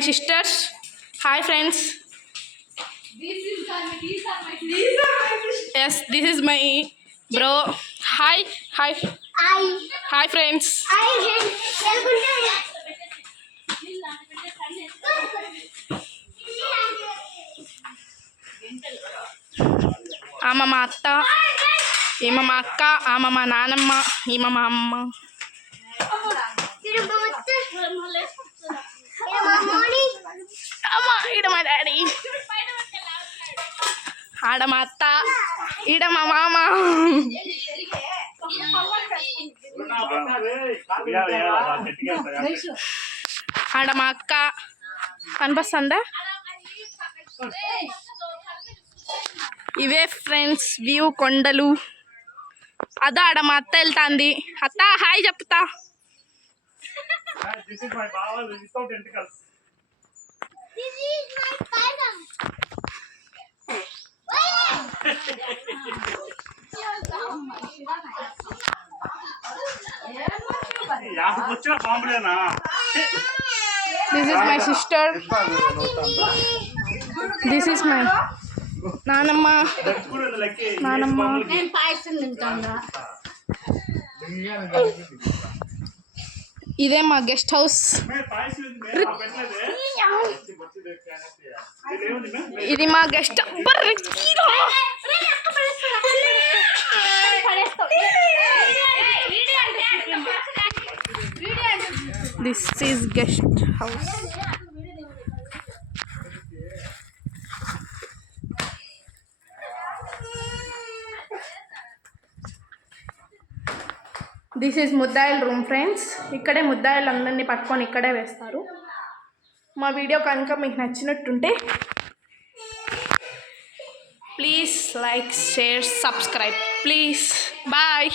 my sisters. Hi friends. Yes, this is my bro. Hi. Hi. Hi friends. ఆమె మా అత్త, ఈమె మా అక్క, ఆమె మా నానమ్మ, ఈమె మా అమ్మ, ఈడ మా డాడీ, ఆడ మా అత్త, ఈడ మా మామ, ఆడ మా అక్క. కనిపిస్తుందా? ఇవే ఫ్రెండ్స్ వ్యూ, కొండలు. అదా ఆడ మా అత్త వెళ్తాంది. అత్త హాయ్ చెప్తా. This is my sister. This is my నానమ్మ. నేను పాయసం తింటాను. ఇదే మా గెస్ట్ హౌస్. ఇది మా guest. This is guest house. This is ముద్దాయిల్ రూమ్ ఫ్రెండ్స్. ఇక్కడే ముద్దాయిలు అందరినీ పట్టుకొని ఇక్కడే వేస్తారు. మా వీడియో కనుక మీకు నచ్చినట్టుంటే please like, share, subscribe please. Bye.